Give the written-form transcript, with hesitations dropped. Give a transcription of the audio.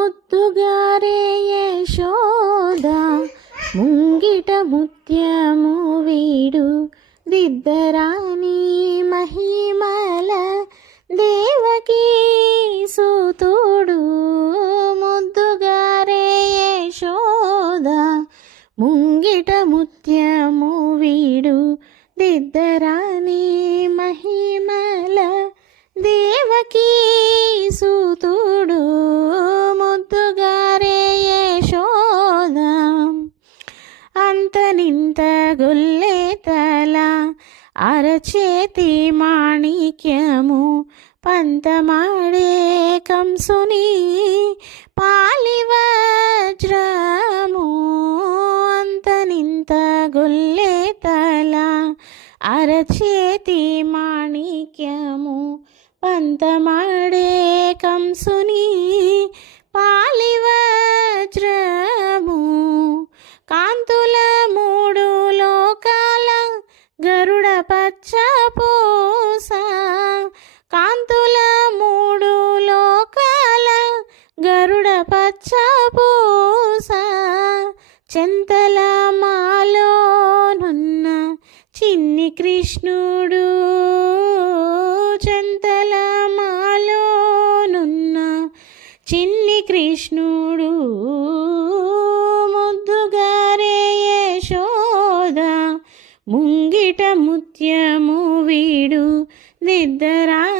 ముద్దుగారే యశోద ముంగిట ముత్యము వీడు దిద్దరాని మహిమల దేవకీ సూతుడు. ముద్దుగారే యశోద ముంగిట ముత్యము వీడు దిద్దరాని మహిమల దేవకీ సూతుడు. ముద్దుగారే యశోద అంతనింత గొల్లె తల అరచేతి మాణిక్యము పంతమాడే కంసుని పాలి వజ్రము. అంతనింత గొల్లె తల అరచేతి మాణిక్యము పంతమాడే కంసుని పాలి వజ్రము. కాంతుల మూడు లోకాల గరుడ పచ్చ పూస. కాంతుల మూడు లోకాల గరుడ పచ్చ పూస. చెంతల మాలోనున్న చిన్ని కృష్ణుడు. చెంతల మాలోనున్న చిన్ని కృష్ణుడు. ముద్దుగారే యశోద ముంగిట ముత్యము వీడు దిద్దరా